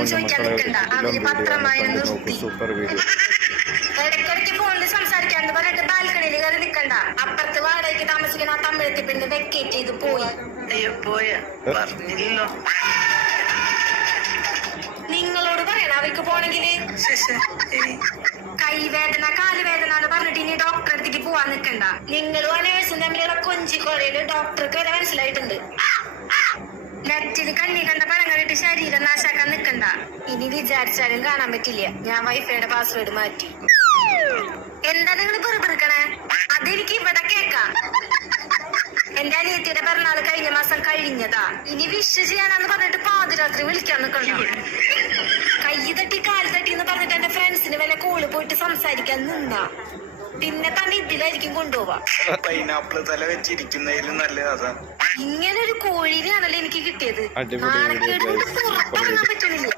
ഒന്നും ചോദിക്കാൻ നിൽക്കണ്ട. അവര് പത്രമായി നിർത്തി. ഇടയ്ക്കിടയ്ക്ക് ഫോണിൽ സംസാരിക്കാന്ന് പറഞ്ഞിട്ട് ബാൽക്കണിയിൽ കയറി നിൽക്കണ്ട. അപ്പുറത്ത് വാടകയ്ക്ക് താമസിക്കുന്ന ആ തമിഴത്തി പെണ്ണ് വെക്കേറ്റ് ചെയ്ത് പോയി. നിങ്ങളോട് പറയണം അവർക്ക് പോണെങ്കില്. കൈവേദന കാലുവേദന എന്ന് പറഞ്ഞിട്ട് ഇനി ഡോക്ടറെ അടുത്തേക്ക് പോവാൻ നിൽക്കണ്ട. നിങ്ങളും ആ നേഴ്സും തമ്മിലുള്ള കൊഞ്ചിക്കോളയില് ഡോക്ടർക്ക് വരെ മനസ്സിലായിട്ടുണ്ട്. നെറ്റില് കണ്ണി കണ്ട പണം കണ്ടിട്ട് ശരീരം നാശാക്കാൻ നിൽക്കണ്ട. ഇനി വിചാരിച്ചാലും കാണാൻ പറ്റില്ല. ഞാൻ വൈഫൈയുടെ പാസ്വേഡ് മാറ്റി. എന്താ നിങ്ങൾ പെറുപിറുക്കണേ? അതെനിക്ക് ഇവിടെ കേക്കാം. എന്റെ അനിയത്തിയുടെ പിറന്നാള് കഴിഞ്ഞ മാസം കഴിഞ്ഞതാ. ഇനി വിഷ് ചെയ്യാനാന്ന് പറഞ്ഞിട്ട് പാതിരാത്രി വിളിക്കാൻ നിൽക്കണ്ട. കൈ തട്ടി കാല് തട്ടി എന്ന് പറഞ്ഞിട്ട് എന്റെ ഫ്രണ്ട്സിന് വല്ല കോള് പോയിട്ട് സംസാരിക്കാൻ നിന്നാ പിന്നെ തന്നെ ഇതിലായിരിക്കും കൊണ്ടുപോവാ. പൈനാപ്പിള് തല വെച്ചിരിക്കുന്നതിലും നല്ലതാ. ഇങ്ങനെ ഒരു കോഴിനെയാണല്ലോ എനിക്ക് കിട്ടിയത്. നാണക്കേട് കൊണ്ട് പുറത്തിറങ്ങാൻ പറ്റണില്ല.